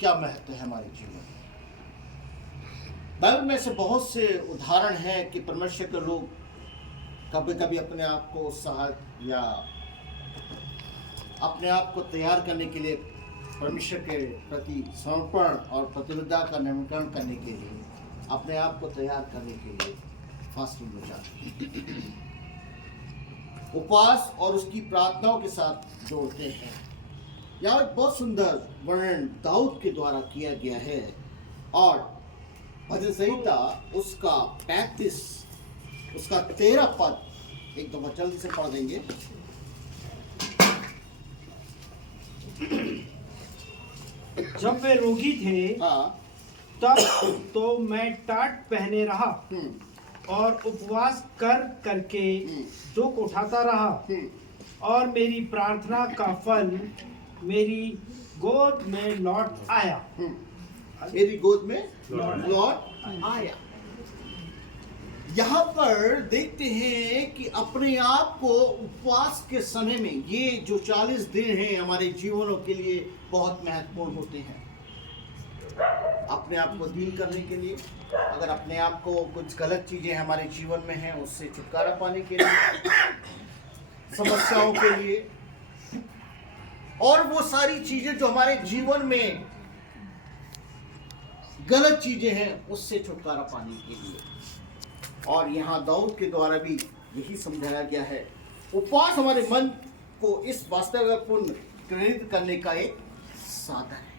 क्या महत्व है हमारे जीवन में। बाइबल में से बहुत से उदाहरण हैं कि परमेश्वर के लोग कभी कभी अपने आप को उत्साह या अपने आप को तैयार करने के लिए परमेश्वर के प्रति समर्पण और प्रतिबद्धता का निर्माण करने के लिए, अपने आप को तैयार करने के लिए फास्टिंग में जाते हैं, उपवास और उसकी प्रार्थनाओं के साथ जोड़ते हैं। यहाँ एक बहुत सुंदर वर्णन दाऊद के द्वारा किया गया है और भजन संहिता उसका 35 उसका 13 पद एक दफा जल्दी से पढ़ देंगे। जब वे रोगी थे हाँ, तब तो मैं टाट पहने रहा और उपवास करके जोक उठाता रहा, और मेरी प्रार्थना का फल मेरी गोद में लौट आया। मेरी गोद में लौट आया। यहाँ पर देखते हैं कि अपने आप को उपवास के समय में, ये जो 40 दिन हैं हमारे जीवनों के लिए बहुत महत्वपूर्ण होते हैं। अपने आप को डील करने के लिए, अगर अपने आप को कुछ गलत चीजें हमारे जीवन में हैं उससे छुटकारा पाने के लिए, समस्याओं के लिए, और वो सारी चीजें जो हमारे जीवन में गलत चीजें हैं उससे छुटकारा पाने के लिए। और यहाँ दाऊद के द्वारा भी यही समझाया गया है। उपवास हमारे मन को इस वास्तवपूर्ण प्रेरित करने का एक साधन है।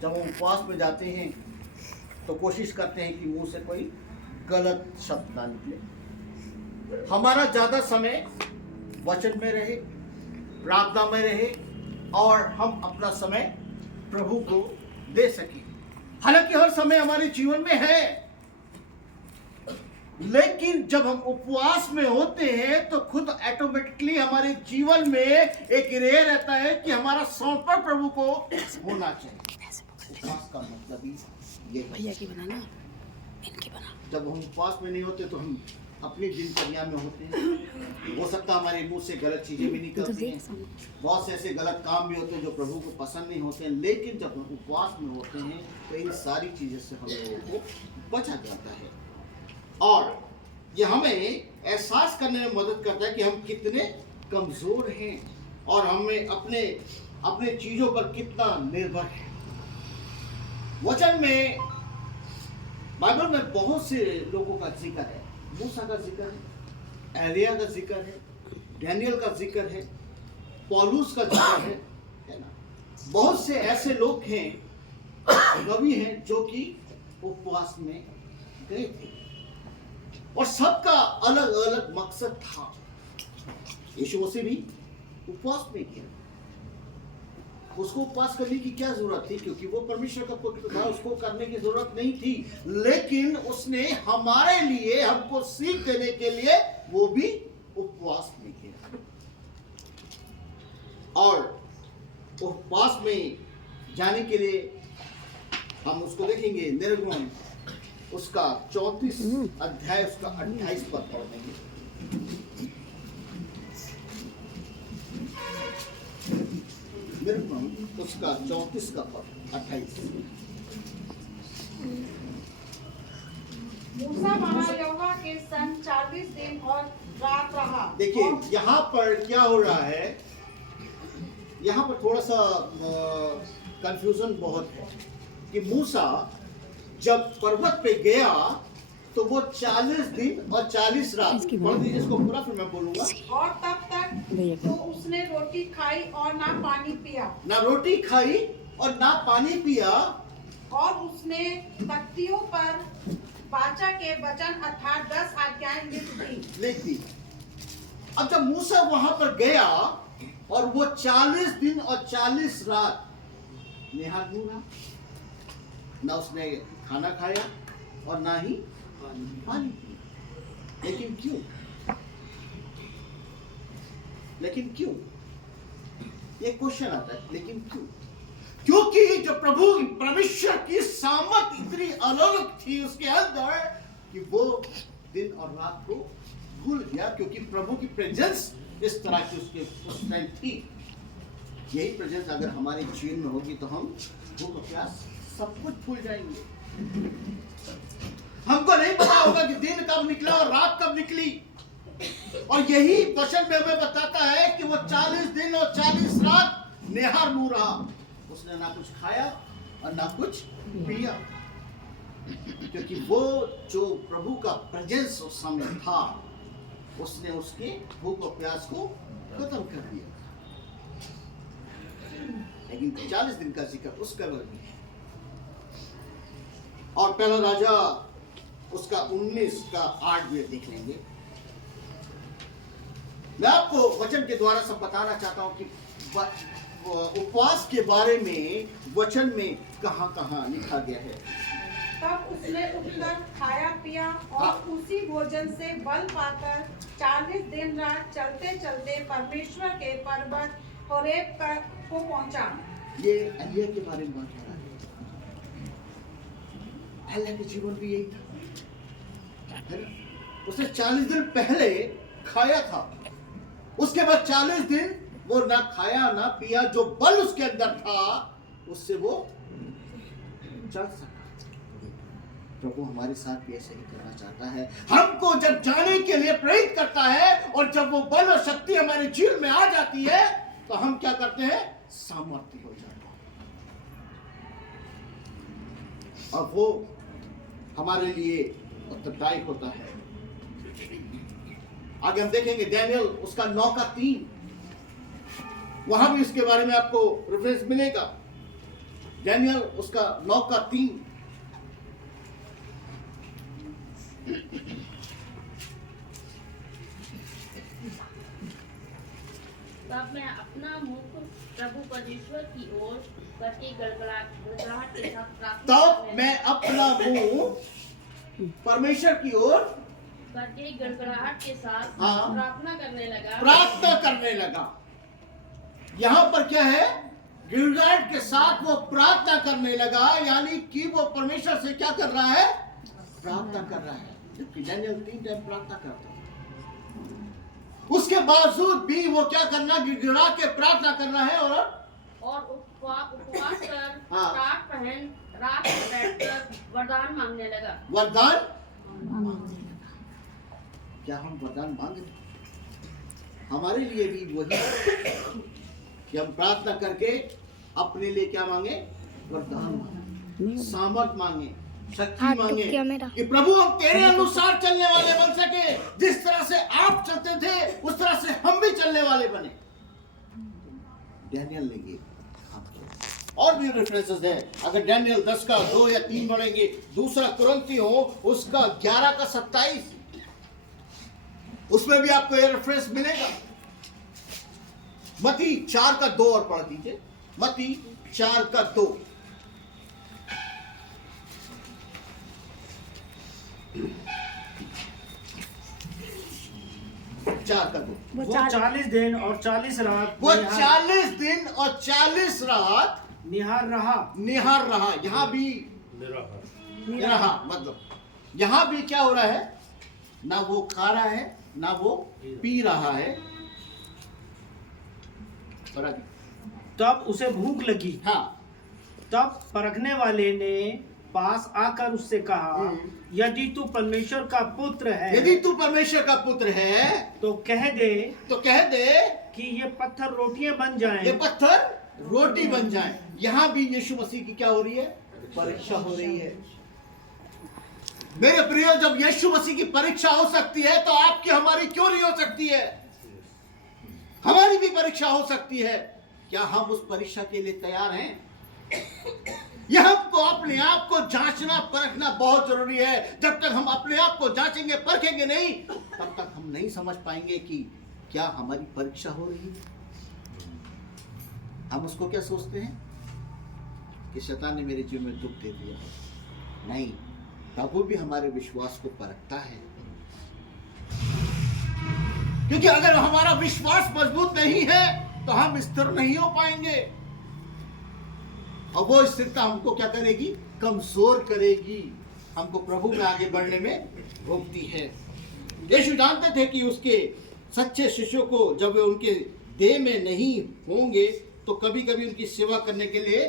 जब हम उपवास में जाते हैं तो कोशिश करते हैं कि मुंह से कोई गलत शब्द ना निकले, हमारा ज्यादा समय वचन में रहे, प्रार्थना में रहे, और हम अपना समय प्रभु को दे सकें। हालांकि हर समय हमारे जीवन में है, लेकिन जब हम उपवास में होते हैं तो खुद ऑटोमेटिकली हमारे जीवन में एक रेय रहता है कि हमारा समर्पण प्रभु को होना चाहिए। उपवास का मतलब ही ये है। भैया की बनाना, इनकी बना। जब हम उपवास में नहीं होते तो हम अपनी दिनचर्या में होते हैं। हो सकता है हमारे मुंह से गलत चीजें भी निकलती हैं, बहुत से ऐसे गलत काम भी होते हैं जो प्रभु को पसंद नहीं होते हैं, लेकिन जब हम उपवास में होते हैं तो इन सारी चीजों से हम लोगों को बचा जाता है। और ये हमें एहसास करने में मदद करता है कि हम कितने कमजोर हैं और हमें अपने चीजों पर कितना निर्भर है। वचन में, बाइबल में बहुत से लोगों का जिक्र है। मूसा का जिक्र है, एलिया का जिक्र है, डैनियल का जिक्र है, पौलुस का जिक्र है ना। बहुत से ऐसे लोग हैं, नबी हैं, जो कि उपवास में गए थे और सबका अलग अलग मकसद था। यीशु मसीह भी उपवास में किया। उसको उपवास करने की क्या जरूरत थी, क्योंकि वो परमेश्वर का पुत्र था, उसको करने की जरूरत नहीं थी, लेकिन उसने हमारे लिए, हमको सीख देने के लिए वो भी उपवास में किया। और उपवास में जाने के लिए हम उसको देखेंगे, निर्गमन उसका 34 अध्याय उसका 28 पद पढ़ देंगे। निर्गमन उसका 34 का पद 28। मूसा वहाँ यहोवा के संग 40 दिन और रात रहा। देखिए यहाँ पर क्या हो रहा है, यहाँ पर थोड़ा सा कंफ्यूजन बहुत है कि मूसा जब पर्वत पे गया तो वो 40 दिन और 40 रात, पढ़ दीजिए इसको पूरा, फिर मैं बोलूंगा। और तब तक तो उसने रोटी खाई और ना पानी पिया। ना रोटी खाई और ना पानी पिया। और उसने तख्तियों पर वाचा के वचन अर्थात 10 आज्ञाएं लिख दी। अब जब मूसा वहां पर गया और वो 40 दिन और 40 रात निहार रहा, ना उसने खाना खाया और ना ही पानी पिया। लेकिन क्यों? ये क्वेश्चन आता है, लेकिन क्यों? क्योंकि जो प्रभु परमेश्वर की सामर्थ इतनी अलग थी उसके अंदर कि वो दिन और रात को भूल गया, क्योंकि प्रभु की प्रेजेंस इस तरह की उसके उस टाइम थी। यही प्रेजेंस अगर हमारे जीवन में होगी तो हम भूख और प्यास सब कुछ भूल जाएंगे। हमको नहीं पता होगा कि दिन कब निकला और रात कब निकली। और यही वचन में हमें बताता है कि वो 40 दिन और 40 रात निहार मुंह रहा। उसने ना कुछ खाया और ना कुछ पिया, क्योंकि वो जो प्रभु का प्रेजेंस उस समय था, उसने उसके भूख और प्यास को खत्म कर दिया। लेकिन 40 दिन का जिक्र उसका में है। और पहला राजा उसका 19 का 8 में देख लेंगे। मैं आपको वचन के द्वारा सब बताना चाहता हूं कि उपवास के बारे में वचन में कहां-कहां लिखा गया है। तब उसने उठकर खाया पिया और उसी भोजन से बल पाकर 40 दिन रात चलते चलते परमेश्वर के पर्वत होरेब को पहुंचा। ये एलिया के बारे में बात कर रहा है। एलिया के जीवन भी यही था, है ना? उसने 40 दिन पहले खाया था, उसके बाद 40 दिन वो ना खाया ना पिया। जो बल उसके अंदर था उससे वो चल सका। प्रभु हमारे साथ भी ऐसे ही करना चाहता है। हमको जब जाने के लिए प्रेरित करता है और जब वो बल और शक्ति हमारे जीवन में आ जाती है तो हम क्या करते हैं? सामर्थ्य हो जाते हैं। और वो हमारे लिए उत्तरदायी होता है। आगे हम देखेंगे डैनियल उसका 9 का 3, वहां भी इसके बारे में आपको रेफरेंस मिलेगा। डैनियल उसका 9 का 3। तब मैं अपना मुख प्रभु परमेश्वर की ओर करके गड़गड़ाहट के साथ प्रार्थना तब मैं अपना मुंह परमेश्वर की ओर करके गड़गड़ाहट के साथ हाँ। प्रार्थना करने लगा। प्रार्थना करने लगा। यहाँ पर क्या है? गिड़गिड़ाहट के साथ वो प्रार्थना करने लगा, यानी कि वो परमेश्वर से क्या कर रहा है? प्रार्थना कर रहा है। जबकि डैनियल 3 टाइम प्रार्थना करता है, उसके बावजूद भी वो क्या करना? गिड़गिड़ा के प्रार्थना करना है और उपवास कर हाँ। टाट पहन रात में बैठकर वरदान मांगने लगा। वरदान क्या हम वरदान मांगे? हमारे लिए भी वही कि हम प्रार्थना करके अपने लिए क्या मांगे? वरदान मांगे, सामर्थ मांगे, शक्ति मांगे कि प्रभु हम तेरे अनुसार चलने वाले बन सके। जिस तरह से आप चलते थे उस तरह से हम भी चलने वाले बने। डैनियल ने ये और भी रेफरेंसेस है। अगर डैनियल 10 का 2 या 3 पढ़ेंगे, दूसरा कुरिन्थियों उसका 11 का 27, उसमें भी आपको ये रेफरेंस मिलेगा। मत्ती 4 का 2 और पढ़ दीजिए। मत्ती 4 का 2। वो 40 दिन और 40 रात वो 40 दिन और 40 रात निहार रहा। यहाँ भी रहा, मतलब यहाँ भी क्या हो रहा है? ना वो खा रहा है ना वो पी रहा है। तब उसे भूख लगी। हाँ। तब परखने वाले ने पास आकर उससे कहा, यदि तू परमेश्वर का पुत्र है, यदि तू परमेश्वर का पुत्र है तो कह दे कि ये पत्थर रोटियां बन जाएं। ये पत्थर रोटी बन जाएं। यहाँ भी यीशु मसीह की क्या हो रही है? परीक्षा हो रही है। मेरे प्रियो, जब यीशु मसीह की परीक्षा हो सकती है तो आपकी हमारी क्यों नहीं हो सकती है? हमारी भी परीक्षा हो सकती है। क्या हम उस परीक्षा के लिए तैयार हैं? यह हमको अपने आप को जांचना परखना बहुत जरूरी है। जब तक हम अपने आप को जांचेंगे परखेंगे नहीं, तब तक हम नहीं समझ पाएंगे कि क्या हमारी परीक्षा हो रही है। हम उसको क्या सोचते हैं कि शैतान ने मेरे जीवन में दुख दे दिया। नहीं, प्रभु भी हमारे विश्वास को परखता है। क्योंकि अगर हमारा विश्वास मजबूत नहीं है तो हम स्थिर नहीं हो पाएंगे, और वो स्थिरता हमको क्या करेगी? कमजोर करेगी, हमको प्रभु में आगे बढ़ने में रोकती है। यीशु जानते थे कि उसके सच्चे शिष्यों को जब वे उनके देह में नहीं होंगे तो कभी कभी उनकी सेवा करने के लिए,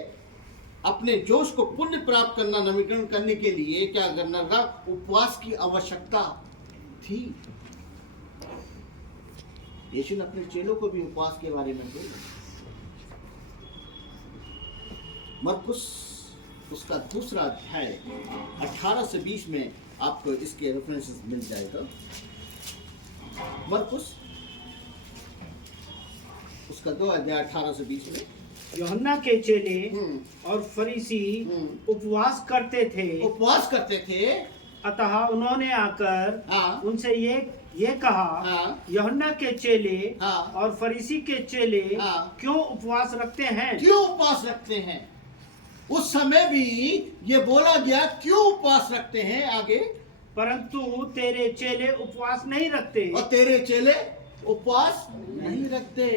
अपने जोश को पुण्य प्राप्त करना, नवीकरण करने के लिए क्या करना था, उपवास की आवश्यकता थी। यीशु ने अपने चेलों को भी उपवास के बारे में बोला। मरकुस उसका दूसरा अध्याय 18 से 20 में आपको इसके रेफरेंसेस मिल जाएगा। मरकुस उसका 2 अध्याय 18 से 20 में यूहन्ना के चेले और फरीसी उपवास करते थे। अतः उन्होंने आकर हाँ। उनसे ये कहा, हाँ। यूहन्ना के चेले हाँ। और फरीसी के चेले हाँ। क्यों उपवास रखते हैं? क्यों उपवास रखते हैं? उस समय भी ये बोला गया क्यों उपवास रखते हैं। आगे, परंतु तेरे चेले उपवास नहीं रखते। और तेरे चेले उपवास नहीं रखते।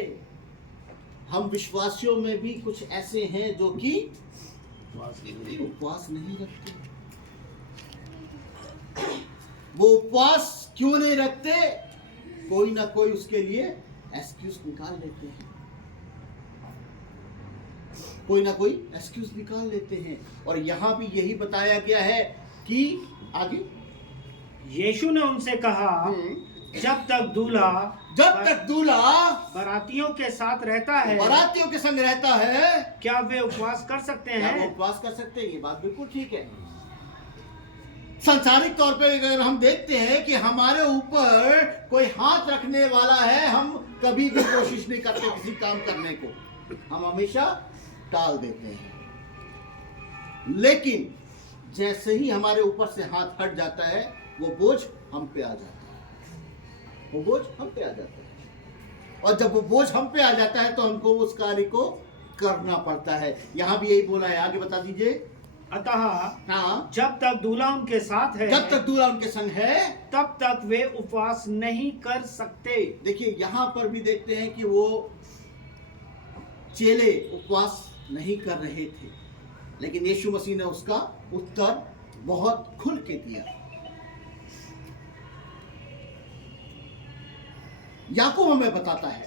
हम विश्वासियों में भी कुछ ऐसे हैं जो कि उपवास नहीं रखते। वो उपवास क्यों नहीं रखते? कोई ना कोई उसके लिए एक्सक्यूज निकाल लेते हैं। और यहां भी यही बताया गया है कि आगे यीशु ने उनसे कहा, जब तक दूल्हा बारातियों के साथ रहता है, बारातियों के संग रहता है, क्या वे उपवास कर सकते क्या हैं? वो उपवास कर सकते हैं? ये बात बिल्कुल ठीक है। सांसारिक तौर पे अगर हम देखते हैं कि हमारे ऊपर कोई हाथ रखने वाला है, हम कभी भी कोशिश नहीं करते किसी काम करने को, हम हमेशा टाल देते हैं। लेकिन जैसे ही हमारे ऊपर से हाथ हट जाता है, वो बोझ हम पे आ जाता है। और जब वो बोझ हम पे आ जाता है तो हमको उस कार्य को करना पड़ता है। यहाँ भी यही बोला है। आगे बता दीजिए। अतः हाँ, जब तक दूल्हा उनके साथ है, जब तक दूल्हा उनके संग है, तब तक वे उपवास नहीं कर सकते। देखिए यहाँ पर भी देखते हैं कि वो चेले उपवास नहीं कर रहे थे, लेकिन यीशु मसीह ने उसका उत्तर बहुत खुल के दिया। याकूब हमें बताता है,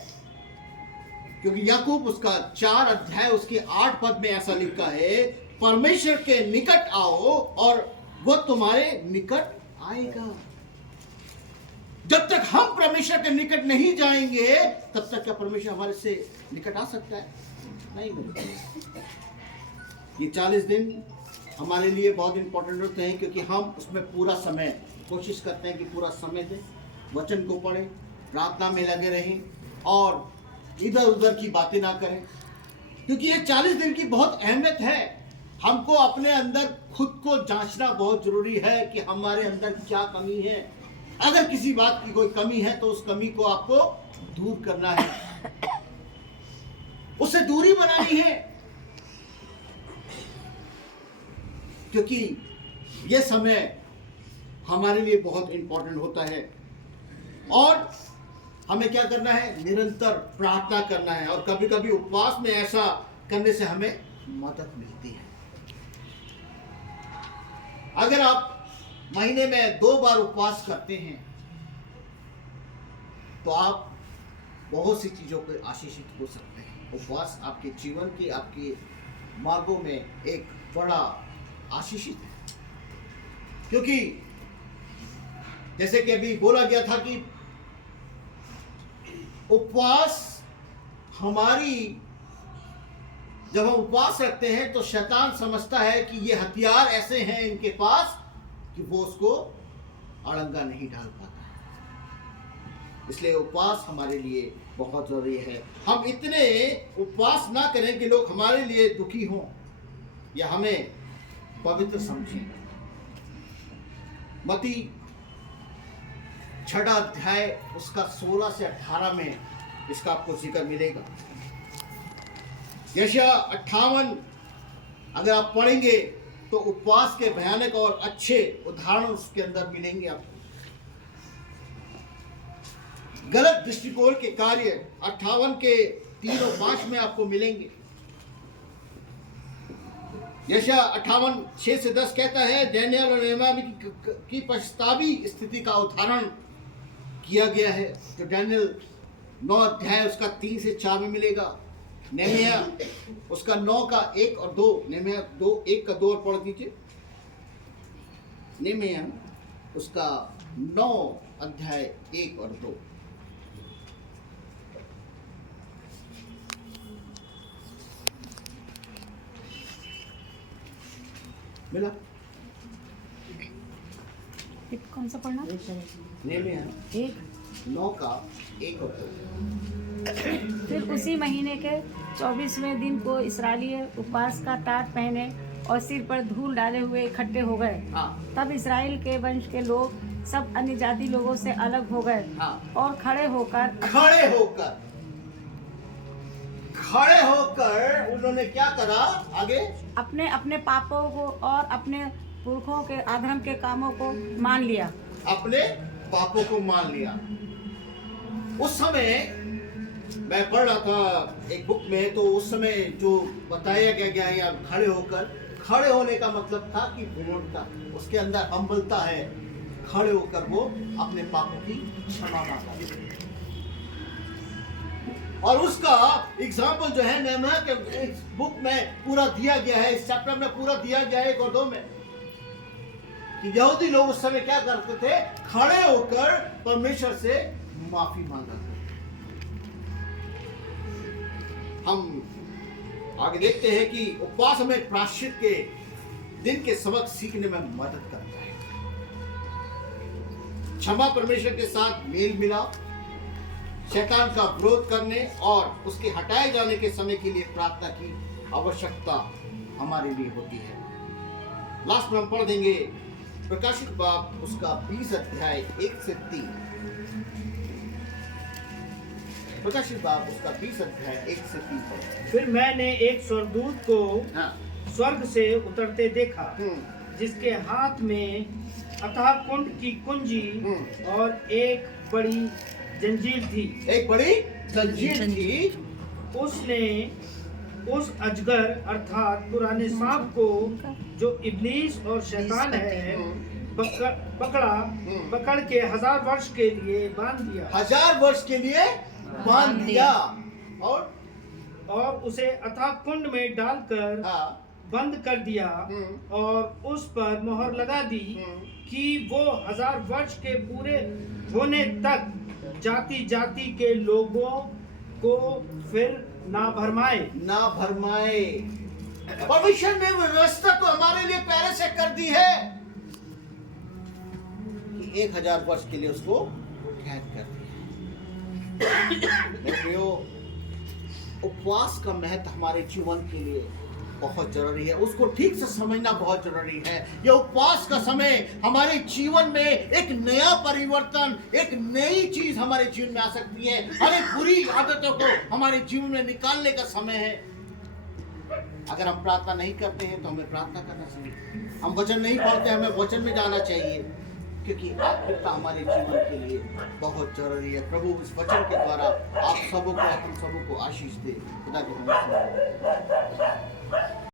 क्योंकि याकूब उसका 4 अध्याय उसके 8 पद में ऐसा लिखा है, परमेश्वर के निकट आओ और वो तुम्हारे निकट आएगा। जब तक हम परमेश्वर के निकट नहीं जाएंगे, तब तक क्या परमेश्वर हमारे से निकट आ सकता है? नहीं मिलता। ये 40 दिन हमारे लिए बहुत इंपॉर्टेंट होते हैं, क्योंकि हम उसमें पूरा समय कोशिश करते हैं कि पूरा समय दें, वचन को पढ़ें, प्रार्थना में लगे रहें और इधर उधर की बातें ना करें, क्योंकि ये 40 दिन की बहुत अहमियत है। हमको अपने अंदर खुद को जांचना बहुत जरूरी है कि हमारे अंदर क्या कमी है। अगर किसी बात की कोई कमी है तो उस कमी को आपको दूर करना है, उससे दूरी बनानी है, क्योंकि यह समय हमारे लिए बहुत इंपॉर्टेंट होता है। और हमें क्या करना है? निरंतर प्रार्थना करना है। और कभी कभी उपवास में ऐसा करने से हमें मदद मिलती है। अगर आप महीने में 2 बार उपवास करते हैं तो आप बहुत सी चीजों को आशीषित हो सकते हैं। उपवास आपके जीवन की, आपके मार्गों में एक बड़ा आशीषित है, क्योंकि जैसे कि अभी बोला गया था कि उपवास जब हम उपवास रखते हैं तो शैतान समझता है कि ये हथियार ऐसे हैं इनके पास कि वो उसको अड़ंगा नहीं डाल पाता है। इसलिए उपवास हमारे लिए बहुत जरूरी है। हम इतने उपवास ना करें कि लोग हमारे लिए दुखी हों या हमें पवित्र समझें। मत्ती 6 अध्याय उसका 16 से 18 में इसका आपको जिक्र मिलेगा। यशायाह 58 अगर आप पढ़ेंगे तो उपवास के भयानक और अच्छे उदाहरण उसके अंदर मिलेंगे आपको। गलत दृष्टिकोण के कार्य 58 के 3 और 5 में आपको मिलेंगे। यशायाह 58 6 से 10 कहता है, दानियेल और नहम्याह की पछतावी स्थिति का उदाहरण किया गया है, जो दानियेल 9 अध्याय उसका 3 से 4 में मिलेगा। नेहमिया उसका 9 का 1 और 2, नेहमिया 2 1 का 2 और पढ़ दीजिए। नेहमिया उसका 9 अध्याय 1 और 2। मिला? कौन सा पढ़ना? नेहमिया एक। 9 का 1 और 2। फिर उसी महीने के 24वें दिन को इस्राएली उपवास का टाट पहने और सिर पर धूल डाले हुए इकट्ठे हो गए। हाँ तब इस्राएल के वंश के लोग सब अन्य जाति लोगों से अलग हो गए हाँ। और खड़े होकर उन्होंने क्या करा? आगे अपने अपने पापों को और अपने पुरखों के अधर्म के कामों को मान लिया। अपने पापों को मान लिया। उस समय मैं पढ़ रहा था एक बुक में, तो उस समय जो बताया गया है यहाँ खड़े होने का मतलब था कि विनम्रता, उसके अंदर हम्बलता है। खड़े होकर वो अपने पापों की क्षमा मांगा और उसका एग्जाम्पल जो है नेहमिया के इस बुक में पूरा दिया गया है, इस चैप्टर में पूरा दिया गया है 1 और 2 में, कि यहूदी लोग उस समय क्या करते थे? खड़े होकर परमेश्वर से माफी मांगा करते। हम आगे देखते हैं कि उपवास हमें प्रायश्चित के दिन के सबक सीखने में मदद करता है। क्षमा, परमेश्वर के साथ मेल मिलाप, शैतान का विरोध करने और उसके हटाए जाने के समय के लिए प्रार्थना की आवश्यकता हमारे लिए होती है। लास्ट में हम पढ़ देंगे प्रकाशित बाब उसका 20 अध्याय 1 से 3। प्रकाशित बाब उसका 20 अध्याय 1 से 3 पढ़ो। फिर मैंने एक स्वर्गदूत को स्वर्ग से उतरते देखा, जिसके हाथ में अथाह कुंड की कुंजी और एक बड़ी जंजीर थी। एक बड़ी जंजीर थी। उसने उस अजगर अर्थात पुराने सांप को, जो इब्लीस और शैतान है, पकड़ के 1000 वर्ष के लिए बांध दिया। 1000 वर्ष के लिए बांध दिया और उसे अथाह कुंड में डालकर बंद कर दिया और उस पर मोहर लगा दी कि वो 1000 वर्ष के पूरे होने तक जाति जाति के लोगों को फिर ना भरमाए। परमेश्वर ने व्यवस्था तो हमारे लिए पहले से कर दी है कि 1000 वर्ष के लिए उसको कैद कर दिया। उपवास का महत्व हमारे जीवन के लिए बहुत जरूरी है, उसको ठीक से समझना बहुत जरूरी है। ये उपवास का समय हमारे जीवन में एक नया परिवर्तन, एक नई चीज हमारे जीवन में आ सकती है। हर एक बुरी आदतों को हमारे जीवन में निकालने का समय है। अगर हम प्रार्थना नहीं करते हैं तो हमें प्रार्थना करना चाहिए। हम वचन नहीं पढ़ते, हमें वचन में जाना चाहिए, क्योंकि आत्मिकता हमारे जीवन के लिए बहुत जरूरी है। प्रभु इस वचन के द्वारा आप सबों को, हम सबों को आशीष दे। खुदा की